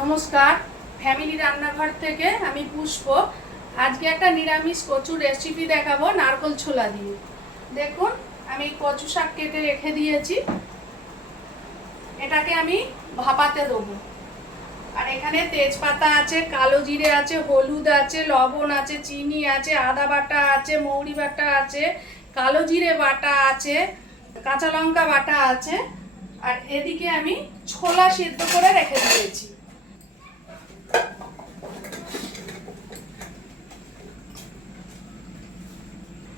নমস্কার, ফ্যামিলি রান্নাঘর থেকে আমি পুষ্প। আজকে একটা নিরামিষ কচুর রেসিপি দেখাবো নারকেল ছোলা দিয়ে। দেখুন, আমি কচু শাক কেটে রেখে দিয়েছি, এটাকে আমি ভাপাতে দেবো। আর এখানে তেজপাতা আছে, কালো জিরে আছে, হলুদ আছে, লবণ আছে, চিনি আছে, আদা বাটা আছে, মৌরি বাটা আছে, কালো জিরে বাটা আছে, কাঁচা লঙ্কা বাটা আছে। আর এদিকে আমি ছোলা সিদ্ধ করে রেখে দিয়েছি।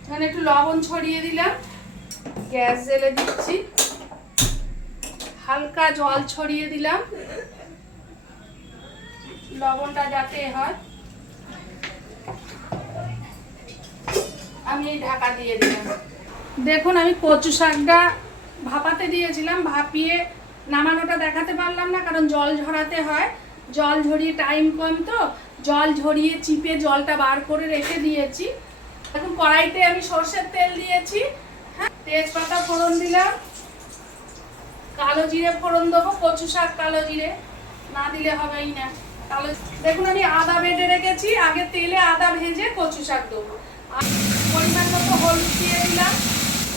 এখানে একটু লবণ ছড়িয়ে দিলাম, গ্যাস জ্বেলে দিচ্ছি, হালকা জল ছড়িয়ে দিলাম লবণটা যাতে হয়। আমি এই ঢাকা দিয়ে দিলাম। দেখুন, আমি কচু শাকটা ভাপাতে দিয়েছিলাম, ভাপিয়ে নামানোটা দেখাতে পারলাম না, কারণ জল ঝরাতে হয়। জল ঝরিয়ে টাইম কম, তো জল ঝরিয়ে চিপে জলটা বার করে রেখে দিয়েছি। এখন কড়াইতে আমি সরষের তেল দিয়েছি, হ্যাঁ, তেজপাতা ফোড়ন দিলাম, কালো জিরে ফোড়ন দেবো। কচু শাক কালো জিরে না দিলে হবেই না। কালো, দেখুন আমি আদা বেটে রেখেছি, আগে তেলে আদা ভেজে কচু শাক দেবো। পরিমাণ মতো হলুদ দিয়ে দিলাম,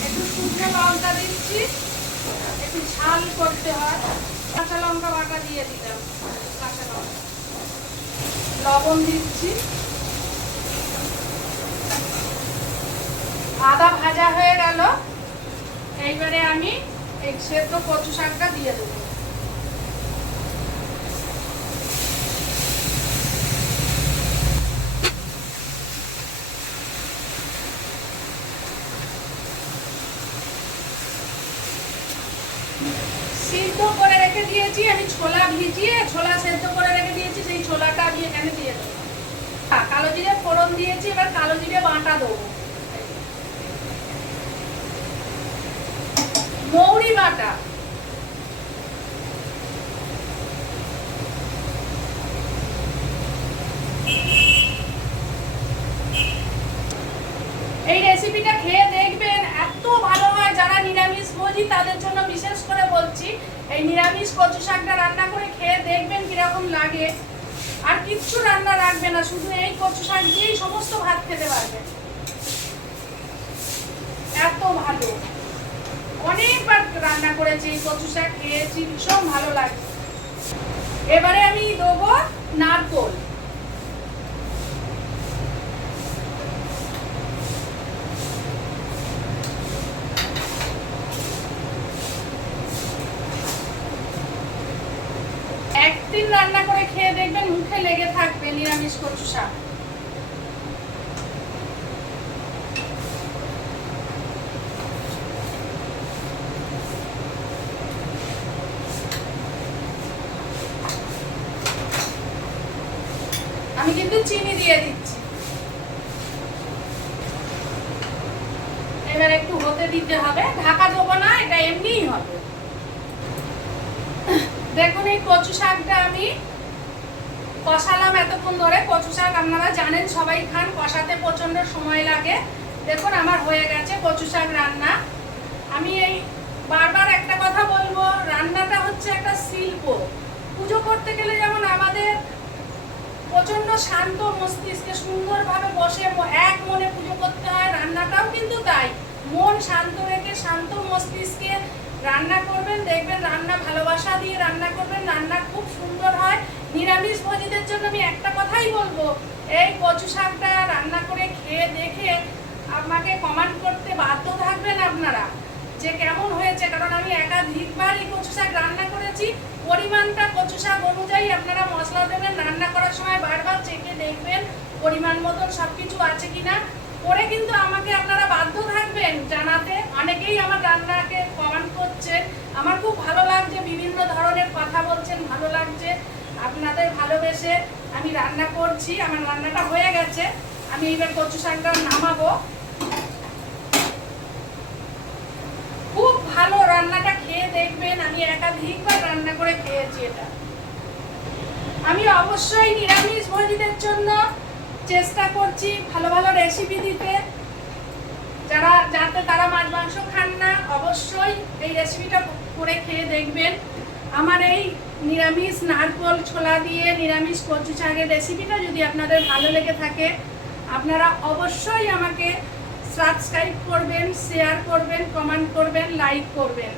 একটু শুকনো লঙ্কা দিচ্ছি, একটু ঝাল করতে হয়। কাঁচা লঙ্কা বাটা দিয়ে দিলাম, কাঁচা লঙ্কা, লবণ দিচ্ছি। আদা ভাজা হয়ে গেল, এইবারে আমি এই সেদ্ধ কচু শাকটা দিয়ে দেবো। সিদ্ধ করে রেখে দিয়েছি আমি, ছোলা ভিজিয়ে ছোলা সেদ্ধ করে রেখে দিয়েছি, সেই ছোলাটা আমি এখানে দিয়ে দেবো। কালো জিরে ফোড়ন দিয়েছি, এবার কালো জিরে বাটা দেবো, মৌরি বাটা, এই রেসিপিটা খেয়ে দেখবেন, এত ভালো হয়। যারা নিরামিষ ভোজী তাদের জন্য বিশেষ করে বলছি, এই নিরামিষ কচু শাকটা রান্না করে খেয়ে দেখবেন কিরকম লাগে। আর কিচ্ছু রান্না রাখবে না, শুধু এই কচু শাক দিয়েই সমস্ত ভাত খেতে পারবে, এত ভালো। অনেকবার রান্না করেছি এই কচু শাক, খেয়েছি, ভীষণ ভালো লাগে। এবারে আমি দেবো নারকোল। একদিন রান্না করে খেয়ে দেখবেন, মুখে লেগে থাকবে নিরামিষ কচু শাক। আমি কিন্তু চিনি দিয়ে দিচ্ছি। এবার একটু হতে দিতে হবে, ঢাকা দেবো না, এটা এমনিই হবে। দেখুন, এই কচু শাকটা আমি কষালাম এতক্ষণ ধরে। কচু শাক আপনারা জানেন, সবাই খান, কষাতে প্রচন্ড সময় লাগে। দেখুন, আমার হয়ে গেছে কচু শাক রান্না। আমি এই বারবার একটা কথা বলবো, রান্নাটা হচ্ছে একটা শিল্প। পুজো করতে গেলে যেমন আমাদের প্রচন্ড শান্ত মস্তিষ্কে সুন্দরভাবে বসে এক মনে পুজো করতে হয়, রান্নাটাও কিন্তু তাই। মন শান্ত রেখে শান্ত মস্তিষ্কে রান্না করবেন, দেখবেন রান্না ভালোবাসা দিয়ে রান্না করবেন, রান্না খুব সুন্দর হয়। নিরামিষ ভোজীদের জন্য আমি একটা কথাই বলবো, এই কচু শাকটা রান্না করে খেয়ে দেখে আমাকে কমেন্ট করতে বাধ্য থাকবেন আপনারা যে কেমন হয়েছে। কারণ আমি একাধিকবার এই কচু শাক রান্না করেছি। পরিমাণটা কচু শাক অনুযায়ী আপনারা মশলা দেবেন, রান্না করার সময় বারবার চেখে দেখবেন পরিমাণ মতন সবকিছু আছে কিনা, পরে কিন্তু আমাকে আপনারা বাধ্য থাকবেন জানাতে। অনেকেই আমার রান্নাকে কমেন্ট করছেন, আমার খুব ভালো লাগছে, বিভিন্ন ধরনের কথা বলছেন, ভালো লাগছে। আপনাদের ভালোবেসে আমি রান্না করছি, আমার রান্নাটা হয়ে গেছে। আমি এইবার কচু শাকটা নামাবো। খুব ভালো, রান্নাটা খেয়ে দেখবেন, আমি একাধিকবার রান্না করে খেয়েছি এটা। আমি অবশ্যই নিরামিষ ভোজীদের জন্য চেষ্টা করছি ভালো ভালো রেসিপি দিতে। যাতে তারা মাছ মাংস খান না, অবশ্যই এই রেসিপিটা করে খেয়ে দেখবেন। আমার এই নিরামিষ নারকোল ছোলা দিয়ে নিরামিষ কচু শাকের রেসিপিটা যদি আপনাদের ভালো লেগে থাকে আপনারা অবশ্যই আমাকে সাবস্ক্রাইব করবেন, শেয়ার করবেন, কমেন্ট করবেন, লাইক করবেন।